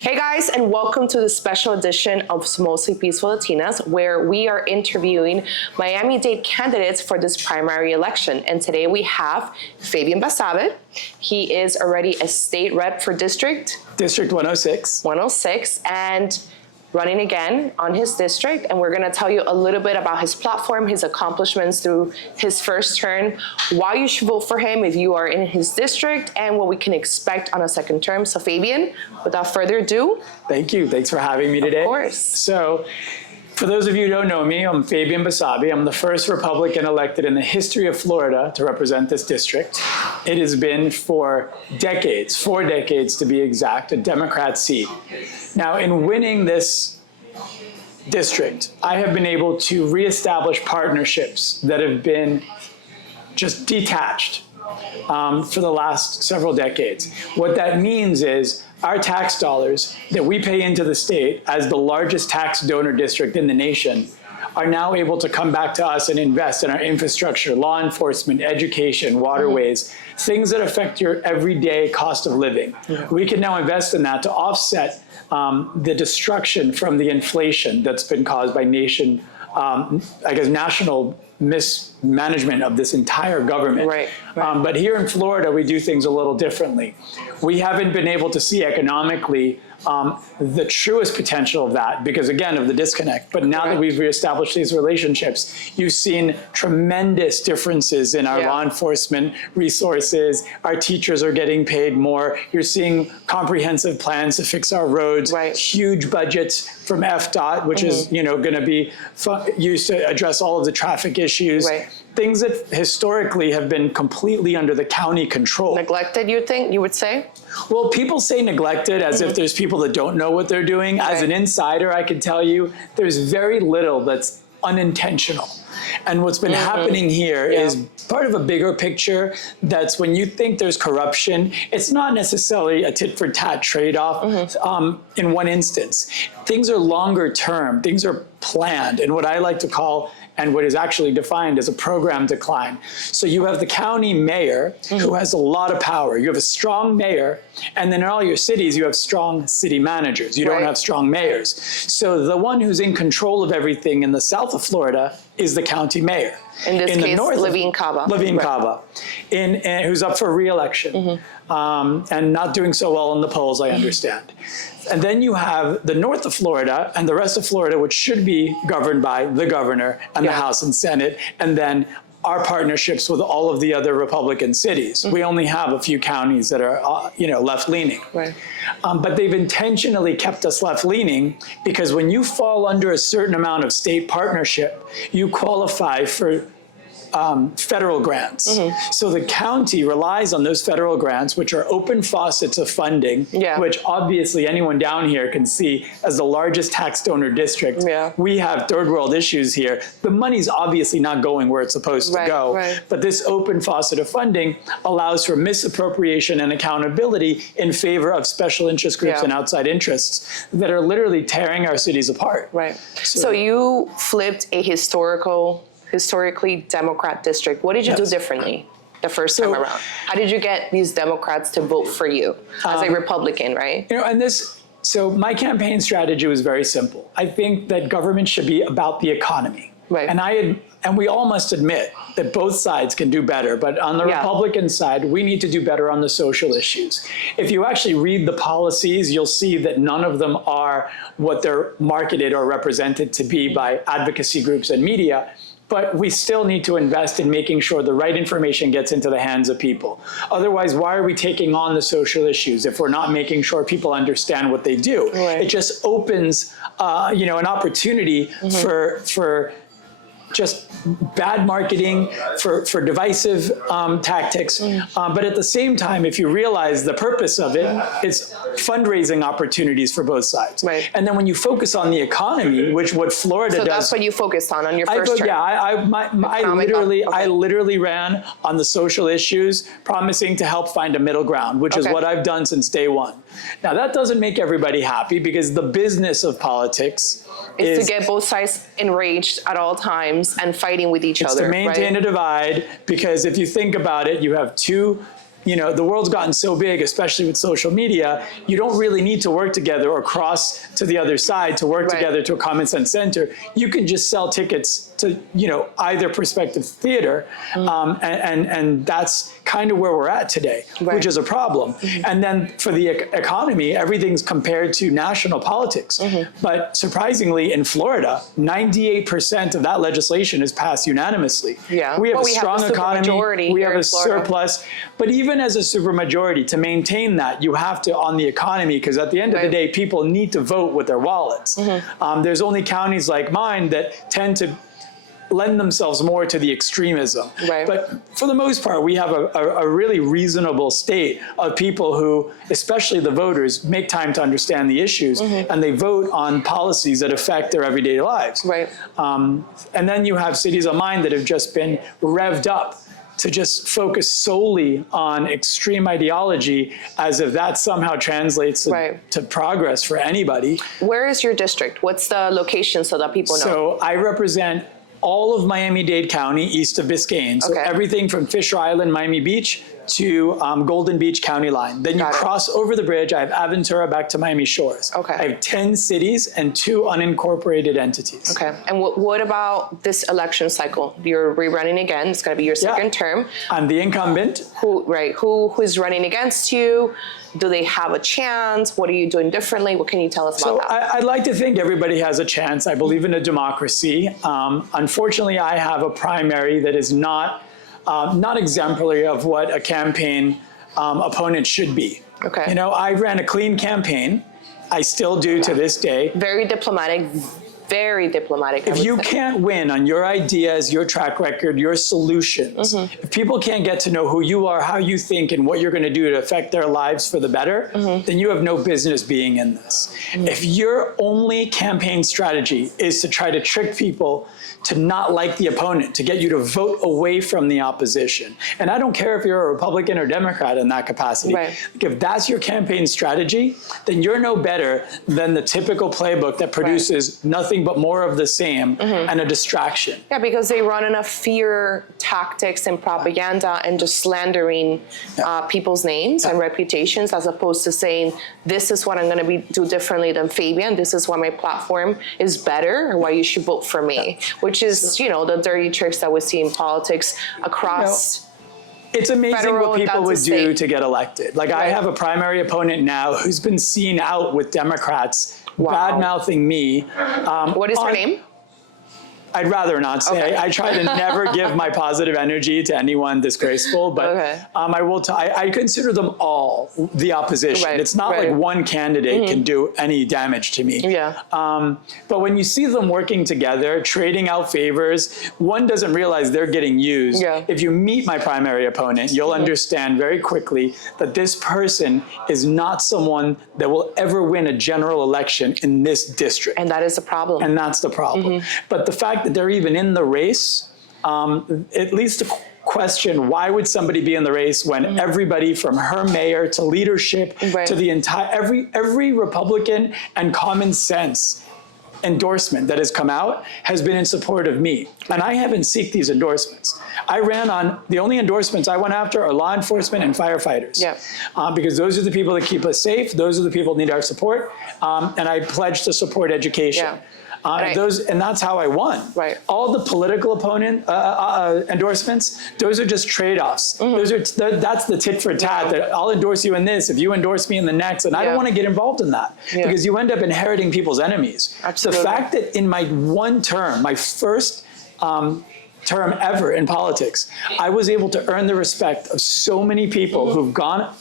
Hey guys, and welcome to the special edition of Mostly Peaceful Latinas, where we are interviewing Miami-Dade candidates for this primary election. And today we have Fabian Basabe. He is already a state rep for District 106. And running again on his district, and we're gonna tell you a little bit about his platform, his accomplishments through his first term, why you should vote for him if you are in his district, and what we can expect on a second term. So Fabian, without further ado. Thank you, thanks for having me today. Of course. So, for those of you who don't know me, I'm Fabian Basabe. I'm the first Republican elected in the history of Florida to represent this district. It has been for decades, 4 decades to be exact, a Democrat seat. Now, in winning this district, I have been able to reestablish partnerships that have been just detached for the last several decades. What that means is our tax dollars that we pay into the state as the largest tax donor district in the nation are now able to come back to us and invest in our infrastructure, law enforcement, education, waterways, things that affect your everyday cost of living. We can now invest in that to offset the destruction from the inflation that's been caused by national mismanagement of this entire government. Right. But here in Florida, we do things a little differently. We haven't been able to see economically the truest potential of that because, again, of the disconnect. But now that we've reestablished these relationships, you've seen tremendous differences in our law enforcement resources. Our teachers are getting paid more. You're seeing comprehensive plans to fix our roads, huge budgets from FDOT, which is going to be used to address all of the traffic issues. Things that historically have been completely under the county control. Neglected, you would say? Well, people say neglected as if there's people that don't know what they're doing. As an insider, I can tell you there's very little that's unintentional. And what's been happening here is part of a bigger picture that's when you think there's corruption, it's not necessarily a tit for tat trade-off in one instance. Things are longer term, things are planned, and what I like to call and what is actually defined as a program decline. So you have the county mayor who has a lot of power. You have a strong mayor, and then in all your cities, you have strong city managers. You don't have strong mayors. So the one who's in control of everything in the south of Florida is the county mayor. In this case, Levine Cava. Levine Cava, who's up for re-election and not doing so well in the polls, I understand. And then you have the north of Florida and the rest of Florida, which should be governed by the governor and the House and Senate, and then our partnerships with all of the other Republican cities. We only have a few counties that are, left-leaning. But they've intentionally kept us left-leaning because when you fall under a certain amount of state partnership, you qualify for federal grants. So the county relies on those federal grants, which are open faucets of funding, which obviously anyone down here can see as the largest tax donor district. We have third world issues here. The money's obviously not going where it's supposed to go, but this open faucet of funding allows for misappropriation and accountability in favor of special interest groups and outside interests that are literally tearing our cities apart. So you flipped a historically Democrat district. What did you do differently the first time around? How did you get these Democrats to vote for you as a Republican, right? So my campaign strategy was very simple. I think that government should be about the economy. And we all must admit that both sides can do better, but on the Republican side, we need to do better on the social issues. If you actually read the policies, you'll see that none of them are what they're marketed or represented to be by advocacy groups and media. But we still need to invest in making sure the right information gets into the hands of people. Otherwise, why are we taking on the social issues if we're not making sure people understand what they do? It just opens, an opportunity for just bad marketing, for divisive tactics. But at the same time, if you realize the purpose of it, it's fundraising opportunities for both sides. And then when you focus on the economy, which what Florida does. So that's what you focused on your first term? I literally ran on the social issues, promising to help find a middle ground, which is what I've done since day one. Now, that doesn't make everybody happy because the business of politics is to get both sides enraged at all times and fighting with each other. It's to maintain a divide, because if you think about it, you have two the world's gotten so big, especially with social media, you don't really need to work together or cross to the other side to work together to a common sense center. You can just sell tickets to, either prospective theater. And that's kind of where we're at today, which is a problem. And then for the economy, everything's compared to national politics. But surprisingly, in Florida, 98% of that legislation is passed unanimously. Yeah. We have a strong economy. We have a surplus. But even as a supermajority, to maintain that, you have to, on the economy, because at the end of the day, people need to vote with their wallets. There's only counties like mine that tend to lend themselves more to the extremism. But for the most part, we have a really reasonable state of people who, especially the voters, make time to understand the issues and they vote on policies that affect their everyday lives. And then you have cities of mine that have just been revved up to just focus solely on extreme ideology as if that somehow translates to progress for anybody. Where is your district? What's the location so that people know? So I represent all of Miami-Dade County east of Biscayne. So everything from Fisher Island, Miami Beach to Golden Beach County line. Then you cross over the bridge. I have Aventura back to Miami Shores. I have 10 cities and 2 unincorporated entities. And what about this election cycle? You're rerunning again. It's going to be your second term. I'm the incumbent. Who's running against you? Do they have a chance? What are you doing differently? What can you tell us about that? I'd like to think everybody has a chance. I believe in a democracy. Unfortunately, I have a primary that is not exemplary of what a campaign opponent should be. I ran a clean campaign. I still do to this day. Very diplomatic. Very diplomatic. If you can't win on your ideas, your track record, your solutions, if people can't get to know who you are, how you think, and what you're going to do to affect their lives for the better, then you have no business being in this. If your only campaign strategy is to try to trick people to not like the opponent, to get you to vote away from the opposition, and I don't care if you're a Republican or Democrat in that capacity, if that's your campaign strategy, then you're no better than the typical playbook that produces nothing but more of the same and a distraction. Yeah, because they run enough fear tactics and propaganda and just slandering people's names and reputations, as opposed to saying, this is what I'm going to do differently than Fabian. This is why my platform is better, or why you should vote for me, which is, the dirty tricks that we see in politics across. It's amazing what people would do to get elected. Like I have a primary opponent now who's been seen out with Democrats bad-mouthing me. What is her name? I'd rather not say. I try to never give my positive energy to anyone disgraceful, but I consider them all the opposition. It's not like one candidate can do any damage to me. But when you see them working together, trading out favors, one doesn't realize they're getting used. If you meet my primary opponent, you'll understand very quickly that this person is not someone that will ever win a general election in this district. And that is a problem. And that's the problem. But the fact that they're even in the race, it leads to question, why would somebody be in the race when everybody from her mayor to leadership to the entire, every Republican and common sense endorsement that has come out has been in support of me. And I haven't sought these endorsements. I ran on, the only endorsements I went after are law enforcement and firefighters. Because those are the people that keep us safe. Those are the people that need our support. And I pledged to support education. And that's how I won. All the political opponent endorsements, those are just trade-offs. That's the tit for tat, that I'll endorse you in this if you endorse me in the next, and I don't want to get involved in that because you end up inheriting people's enemies. The fact that in my one term, my first term ever in politics, I was able to earn the respect of so many people who've gone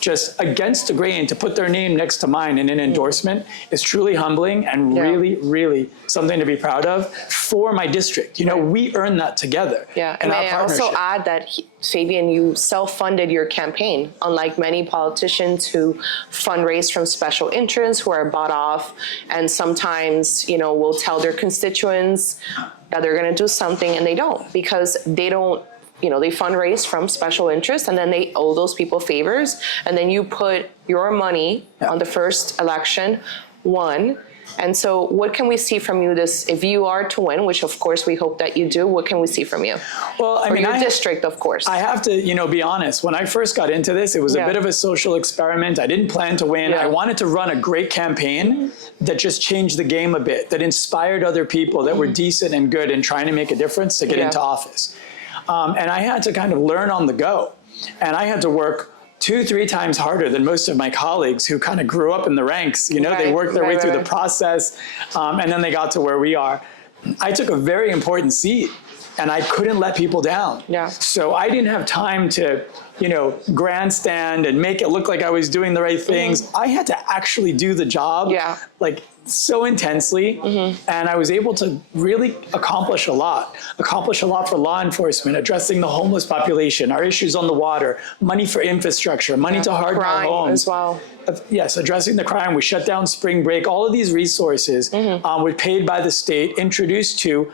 just against the grain to put their name next to mine in an endorsement is truly humbling and really, really something to be proud of for my district. We earned that together. And I also add that, Fabian, you self-funded your campaign, unlike many politicians who fundraise from special interests, who are bought off, and sometimes, will tell their constituents that they're going to do something and they don't, because they don't, they fundraise from special interests, and then they owe those people favors. And then you put your money on the first election, won, And so what can we see from you this, if you are to win, which of course we hope that you do, what can we see from you? Well, I mean, your district, of course. I have to, be honest. When I first got into this, it was a bit of a social experiment. I didn't plan to win. I wanted to run a great campaign that just changed the game a bit, that inspired other people that were decent and good and trying to make a difference to get into office. And I had to kind of learn on the go. And I had to work 2-3 times harder than most of my colleagues who kind of grew up in the ranks. They worked their way through the process, and then they got to where we are. I took a very important seat, and I couldn't let people down. So I didn't have time to, grandstand and make it look like I was doing the right things. I had to actually do the job, like so intensely, and I was able to really accomplish a lot for law enforcement, addressing the homeless population, our issues on the water, money for infrastructure, money to harden our homes. As well. Yes, addressing the crime. We shut down spring break. All of these resources were paid by the state, introduced to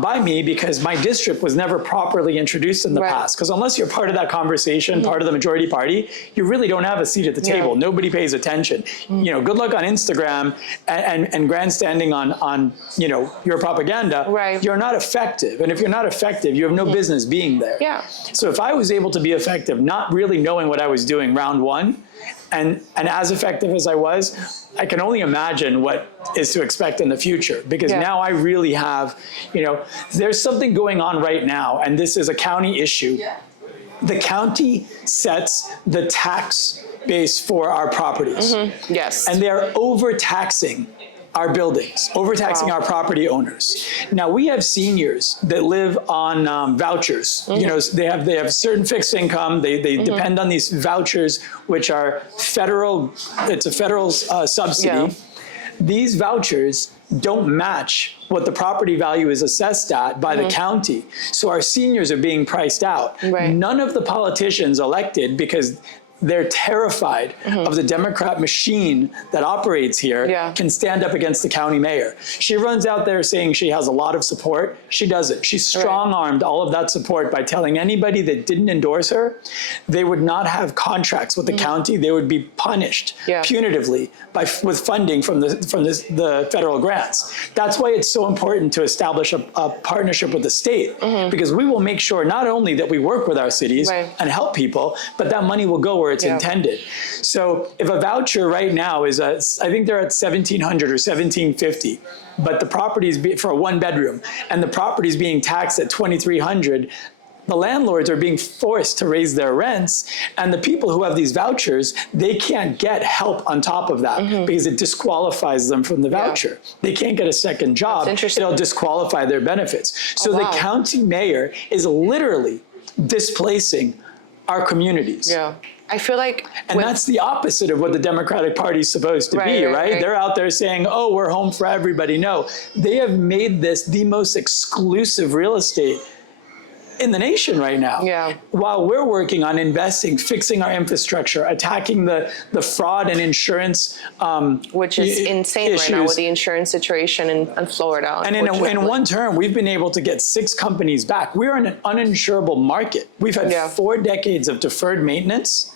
by me, because my district was never properly introduced in the past. Because unless you're part of that conversation, part of the majority party, you really don't have a seat at the table. Nobody pays attention. Good luck on Instagram and grandstanding on your propaganda. You're not effective. And if you're not effective, you have no business being there. So if I was able to be effective, not really knowing what I was doing round one, and as effective as I was, I can only imagine what is to expect in the future, because now I really have, there's something going on right now, and this is a county issue. The county sets the tax base for our properties. And they're overtaxing our buildings, overtaxing our property owners. Now, we have seniors that live on vouchers. They have certain fixed income. They depend on these vouchers, which are federal. It's a federal subsidy. These vouchers don't match what the property value is assessed at by the county. So our seniors are being priced out. None of the politicians elected, because they're terrified of the Democrat machine that operates here, can stand up against the county mayor. She runs out there saying she has a lot of support. She doesn't. She strong-armed all of that support by telling anybody that didn't endorse her, they would not have contracts with the county. They would be punished punitively with funding from the federal grants. That's why it's so important to establish a partnership with the state, because we will make sure not only that we work with our cities and help people, but that money will go where it's intended. So if a voucher right now is, I think they're at $1,700 or $1,750, but the property is for a 1-bedroom, and the property is being taxed at $2,300, the landlords are being forced to raise their rents, and the people who have these vouchers, they can't get help on top of that because it disqualifies them from the voucher. They can't get a second job. It'll disqualify their benefits. So the county mayor is literally displacing our communities. I feel like, and that's the opposite of what the Democratic Party is supposed to be, right? They're out there saying, oh, we're home for everybody. No, they have made this the most exclusive real estate in the nation right now. While we're working on investing, fixing our infrastructure, attacking the fraud and insurance which is insane issues right now with the insurance situation in Florida. And in one term, we've been able to get 6 companies back. We're in an uninsurable market. We've had 4 decades of deferred maintenance.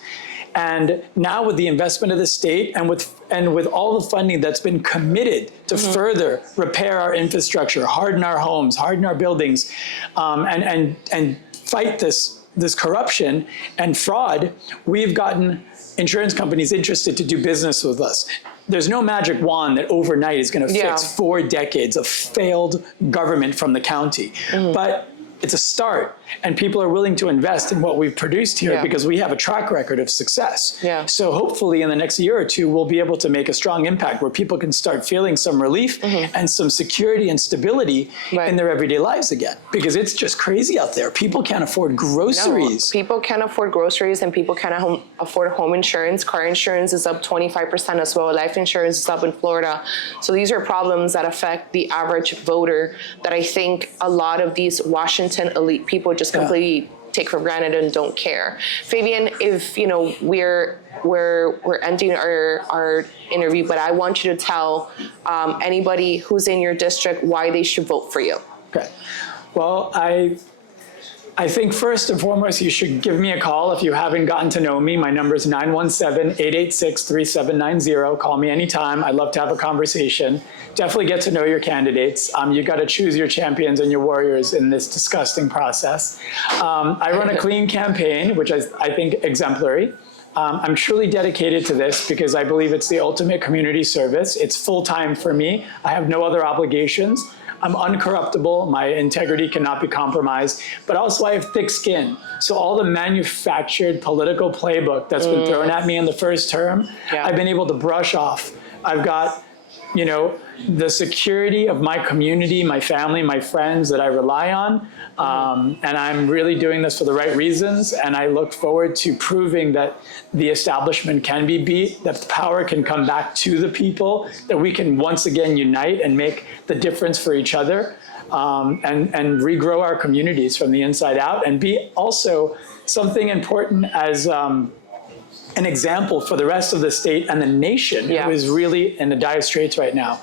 And now with the investment of the state and with all the funding that's been committed to further repair our infrastructure, harden our homes, harden our buildings, and fight this corruption and fraud, we've gotten insurance companies interested to do business with us. There's no magic wand that overnight is going to fix 4 decades of failed government from the county. But it's a start, and people are willing to invest in what we've produced here because we have a track record of success. So hopefully in the next year or two, we'll be able to make a strong impact where people can start feeling some relief and some security and stability in their everyday lives again, because it's just crazy out there. People can't afford groceries. People can't afford groceries, and people can't afford home insurance. Car insurance is up 25% as well. Life insurance is up in Florida. So these are problems that affect the average voter that I think a lot of these Washington elite people just completely take for granted and don't care. Fabian, if we're ending our interview, but I want you to tell anybody who's in your district why they should vote for you. Okay. Well, I I think first and foremost, you should give me a call if you haven't gotten to know me. My number is 917-886-3790. Call me anytime. I'd love to have a conversation. Definitely get to know your candidates. You got to choose your champions and your warriors in this disgusting process. I run a clean campaign, which I think exemplary. I'm truly dedicated to this because I believe it's the ultimate community service. It's full-time for me. I have no other obligations. I'm uncorruptible, my integrity cannot be compromised, but also I have thick skin. So all the manufactured political playbook that's been thrown at me in the first term, I've been able to brush off. I've got, you know, the security of my community, my family, my friends that I rely on. And I'm really doing this for the right reasons. And I look forward to proving that the establishment can be beat, that the power can come back to the people, that we can once again unite and make the difference for each other, and regrow our communities from the inside out, and be also something important as an example for the rest of the state and the nation who is really in the dire straits right now.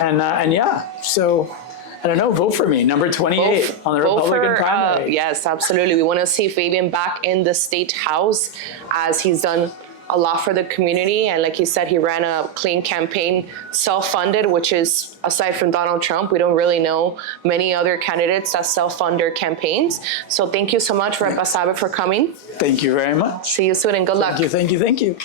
And yeah, so I don't know, vote for me, number 28 on the Republican primary. Yes, absolutely. We want to see Fabian back in the state house, as he's done a lot for the community. And like you said, he ran a clean campaign, self-funded, which is, aside from Donald Trump, we don't really know many other candidates that self-fund their campaigns. So thank you so much, Rep. Basabe, for coming. Thank you very much. See you soon and good luck. Thank you.